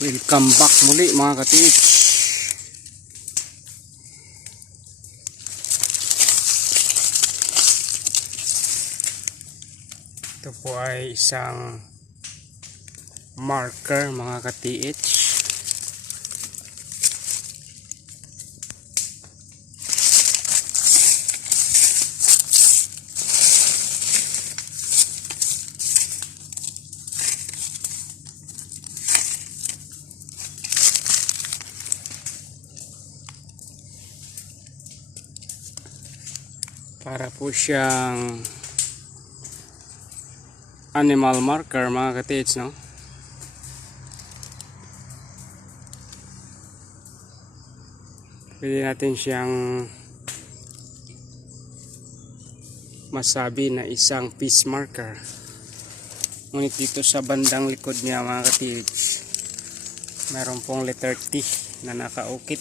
Welcome back muli mga katiits. Ito po ay isang marker mga katiits. Para po siyang animal marker mga katiits, no? Pwede natin siyang masabi na isang fish marker. Ngunit dito sa bandang likod niya mga katiits, meron pong letter T na nakaukit.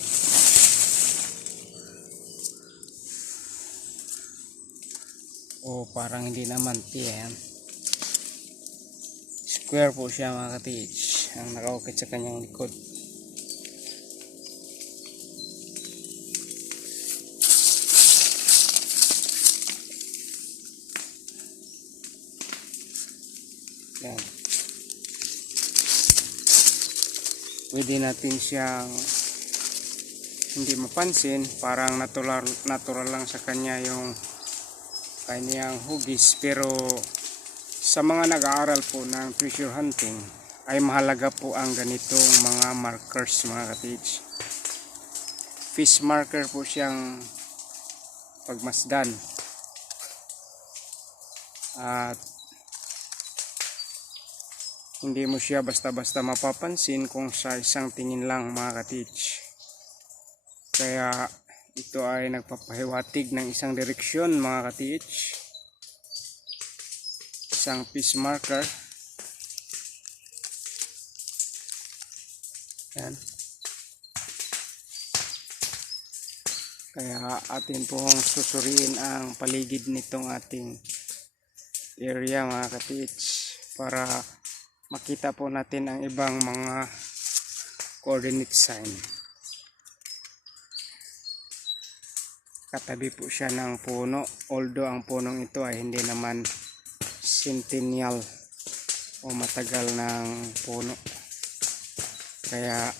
O parang hindi naman T yan. Square po siya mga katiits ang nakaukit sa kanyang likod. Yan. Pwede natin siyang hindi mapansin, parang natural lang sa kanya yung kanyang hugis, pero sa mga nag-aaral po ng treasure hunting ay mahalaga po ang ganitong mga markers mga katiits. Fish marker po siyang pagmasdan at hindi mo siya basta-basta mapapansin kung sa isang tingin lang mga katiits. Kaya ito ay nagpapahiwatig ng isang direksyon mga katiits. Isang fish marker. Yan. Kaya atin pong susuriin ang paligid nitong ating area mga katiits para makita po natin ang ibang mga coordinate sign. Katabi po siya ng puno, although ang punong ito ay hindi naman centennial o matagal ng puno. Kaya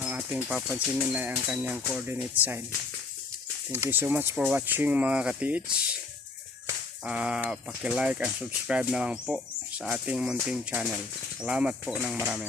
ang ating papansinin ay ang kanyang coordinate sign. Thank you so much for watching mga katiits. Paki-like and subscribe na lang po sa ating munting channel. Salamat po ng maraming.